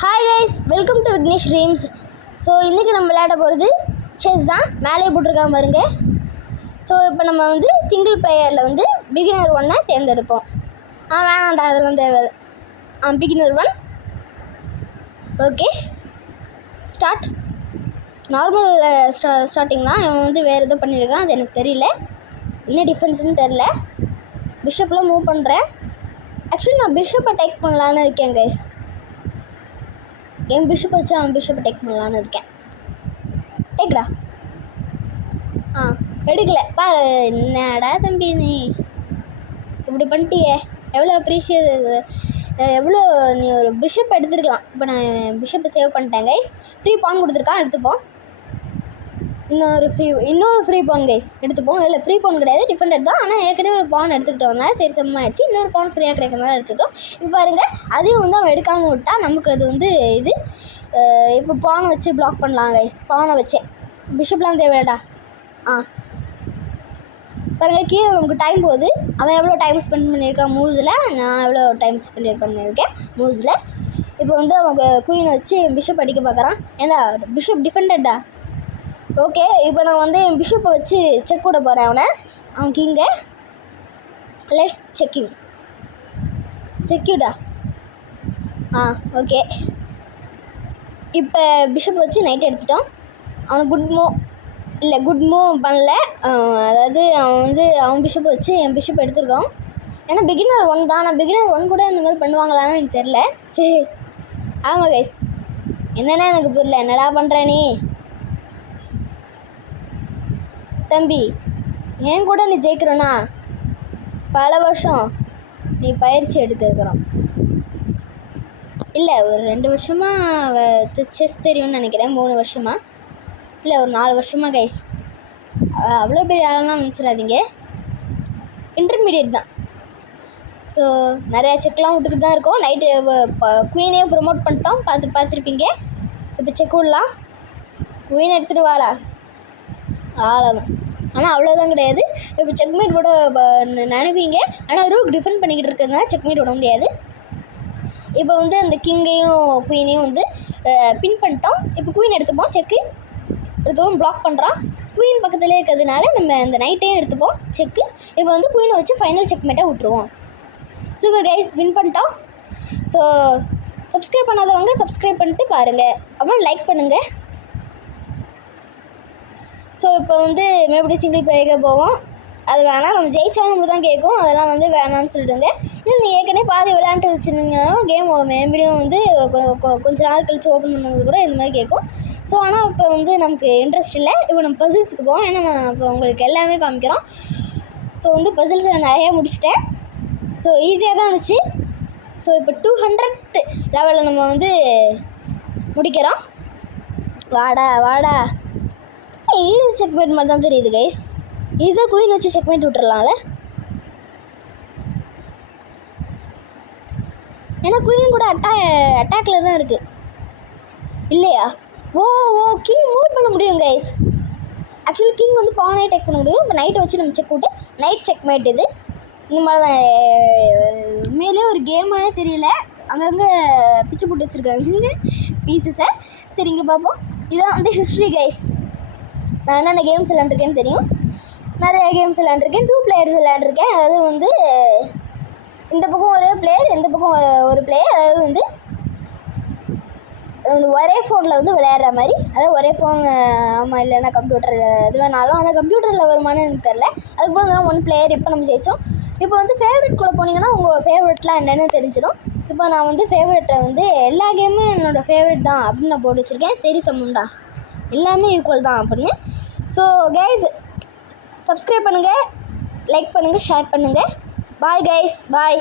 Hi guys, welcome to Vignesh dreams. So இன்றைக்கி நம்ம விளையாட போகிறது செஸ் தான். மேலே போட்டிருக்காம பாருங்க. ஸோ இப்போ நம்ம வந்து சிங்கிள் பிளேயரில் வந்து பிகினர் ஒன்னை தேர்ந்தெடுப்போம். வேணாண்டா, அதெல்லாம் தேவை. Beginner one. Okay, start. Normal starting தான். இவன் வந்து வேறு எதோ பண்ணியிருக்கான், அது எனக்கு தெரியல. என்ன டிஃப்ரென்ஸ்னு தெரில. பிஷப்லாம் மூவ் பண்ணுறேன். ஆக்சுவலி நான் பிஷப்பை டேக் பண்ணலான்னு இருக்கேன் கைஸ். என் பிஷப்பை வச்சு அவன் பிஷப்பை டேக் பண்ணலான்னு இருக்கேன். டேக்டா. எடுக்கலை. என்னடா தம்பி நீ இப்படி பண்ணிட்டியே. எவ்வளோ அப்ரிஷியேட், எவ்வளோ நீ ஒரு பிஷப் எடுத்துருக்கலாம். இப்போ நான் பிஷப்பை சேவ் பண்ணிட்டேன் கைஸ். ஃப்ரீ பான் கொடுத்துருக்கான், எடுத்துப்போம். இன்னொரு ஃப்ரீ பான் கைஸ் எடுத்துப்போம். இல்லை, ஃப்ரீ பான் கிடையாது, டிஃபரெண்ட் தான். ஆனால் ஏற்கனவே ஒரு பான் எடுத்துக்கிட்டோம்னா சரி சமமாகிடுச்சு. இன்னொரு பான் ஃப்ரீயாக கிடைக்கிறதுனால எடுத்துக்கிட்டோம். இப்போ பாருங்கள், அதையும் வந்து அவன் எடுக்காமல் விட்டா நமக்கு அது வந்து இது. இப்போ பானை வச்சு பிளாக் பண்ணலாம் கைஸ். பானை வச்சேன். பிஷப்லாம் தேவையாடா. பாருங்கள், கீழே நமக்கு டைம் போகுது. அவன் எவ்வளோ டைம் ஸ்பெண்ட் பண்ணியிருக்கான் மூவ்ஸில், நான் எவ்வளோ டைம் ஸ்பெண்ட் பண்ணியிருக்கேன் மூவ்ஸில். இப்போ வந்து அவங்க குயினை வச்சு பிஷப் அடிக்க பார்க்குறான். ஏண்டா பிஷப் டிஃபெண்டடா. ஓகே, இப்போ நான் வந்து என் பிஷப்பை வச்சு செக் கூட போகிறேன். அவன் கிங்கை லெட்ஸ் செக்யூடா. ஓகே, இப்போ பிஷப்பை வச்சு நைட் எடுத்துட்டோம். அவனுக்கு குட் மூவ் பண்ணல. அதாவது அவன் பிஷப்பை வச்சு என் பிஷப் எடுத்துருக்கான். ஏன்னா பிகினர் ஒன் தான். ஆனால் பிகினர் ஒன் கூட இந்த மாதிரி பண்ணுவாங்களான்னு எனக்கு தெரில. ஆமாம் கைஸ், என்னென்னா எனக்கு புரியல. என்னடா பண்ணுற நீ தம்பி? ஏன் கூட நீ ஜெயிக்கிறோன்னா பல வருஷம் நீ பயிற்சி எடுத்துருக்குறோம். இல்லை, ஒரு 2 வருஷமாக செஸ் தெரியும்னு நினைக்கிறேன். 3 வருஷமாக, இல்லை ஒரு 4 வருஷமாக கைஸ். அவ்வளோ பெரிய ஆளெல்லாம் நினச்சிடாதீங்க. இன்டர்மீடியட் தான். ஸோ நிறையா செக்லாம் விட்டுக்கிட்டு தான் இருக்கோம். நைட்டு குயினே ப்ரொமோட் பண்ணிட்டோம். பார்த்துருப்பீங்க. இப்போ செக் விடலாம். குயின் எடுத்துகிட்டு வாடா. அவ்வளோதான். ஆனால் அவ்வளோதான் கிடையாது. இப்போ செக்மேட் விட நினைப்பீங்க. ஆனால் ரூக் டிஃபெண்ட் பண்ணிக்கிட்டு இருக்கிறதுனால செக்மேட் விட முடியாது. இப்போ வந்து அந்த கிங்கையும் குயினையும் வந்து பின் பண்ணிட்டோம். இப்போ குயின் எடுத்துப்போம் செக்கு. அதுக்கப்புறம் பிளாக் பண்ணுறான். குயின் பக்கத்துலேயே இருக்கிறதுனால நம்ம அந்த நைட்டையும் எடுத்துப்போம் செக்கு. இப்போ வந்து குயினை வச்சு ஃபைனல் செக்மேட்டாக விட்டுருவோம். சூப்பர் கைஸ், வின் பண்ணிட்டோம். ஸோ சப்ஸ்கிரைப் பண்ணாதவங்க சப்ஸ்கிரைப் பண்ணிட்டு பாருங்கள். அப்புறம் லைக் பண்ணுங்கள். ஸோ இப்போ வந்து மறுபடியும் சிங்கிள் பிளேயருக்கு போவோம். அது வேணாம், நம்ம ஜெயிச்சாலும் நம்மளுக்கு தான் கேட்கும். அதெல்லாம் வந்து வேணான்னு சொல்லிடுங்க. இல்லை நீங்கள் ஏற்கனவே பாதி விளையாண்டு வச்சுருந்தீங்கன்னாலும் கேம் மறுபடியும் வந்து கொஞ்சம் நாள் கழிச்சு ஓப்பன் பண்ணது கூட இந்த மாதிரி கேட்கும். ஸோ ஆனால் இப்போ வந்து நமக்கு இன்ட்ரெஸ்ட் இல்லை. இப்போ நம்ம பசில்ஸுக்கு போவோம். ஏன்னா நான் இப்போ உங்களுக்கு எல்லாமே காமிக்கிறோம். ஸோ வந்து பசில்ஸ் நான் நிறையா முடிச்சிட்டேன். ஸோ ஈஸியாக தான் இருந்துச்சு. ஸோ இப்போ 200 லெவலில் நம்ம வந்து முடிக்கிறோம். வாடா. ஈஸி செக்மேட் மாதிரி தான் தெரியுது கைஸ். ஈஸியாக குயின் வச்சு செக்மேட் விட்டுறலாம்ல. ஏன்னா குயின் கூட அட்டாக்ல தான் இருக்குது இல்லையா? ஓ கிங் மூவ் பண்ண முடியும் கைஸ். ஆக்சுவலி கிங் வந்து பானை டேக் பண்ண முடியும். இப்போ நைட்டை வச்சு நம்ம செக் விட்டு நைட் செக்மேட். இது இந்த மாதிரி தான். உண்மையிலே ஒரு கேமானே தெரியல. அங்கங்கே பிச்சு போட்டு வச்சுருக்காங்க பீஸஸை. சரி, இங்கே பார்ப்போம். இதான் வந்து ஹிஸ்ட்ரி கைஸ். நான் என்னென்ன கேம்ஸ் விளையாண்டுருக்கேன்னு தெரியும். நிறைய கேம்ஸ் விளையாண்டுருக்கேன். 2 பிளேயர்ஸ் விளையாண்டுருக்கேன். அதாவது வந்து இந்த பக்கம் ஒரே பிளேயர், இந்த பக்கம் ஒரு பிளேயர். அதாவது வந்து ஒரே ஃபோனில் வந்து விளையாடுற மாதிரி. அதாவது ஒரே ஃபோன். ஆமாம், இல்லைன்னா கம்ப்யூட்டர் எது வேணாலும். ஆனால் கம்ப்யூட்டரில் வருமானு எனக்கு தெரில. அதுக்கப்புறம் தான் 1 பிளேயர். இப்போ நம்ம ஜெயித்தோம். இப்போ வந்து ஃபேவரெட்குள்ளே போனீங்கன்னா உங்கள் ஃபேவரெட்லாம் என்னென்னு தெரிஞ்சிடும். இப்போ நான் வந்து ஃபேவரெட்டை வந்து எல்லா கேமும் என்னோடய ஃபேவரெட் தான் அப்படின்னு நான் போட்டு வச்சுருக்கேன். சரி சமம்டா, எல்லாமே ஈக்குவல் தான் அப்படின்னு. ஸோ கைஸ், சப்ஸ்கிரைப் பண்ணுங்கள், லைக் பண்ணுங்கள், ஷேர் பண்ணுங்கள். பாய் கைஸ், பாய்.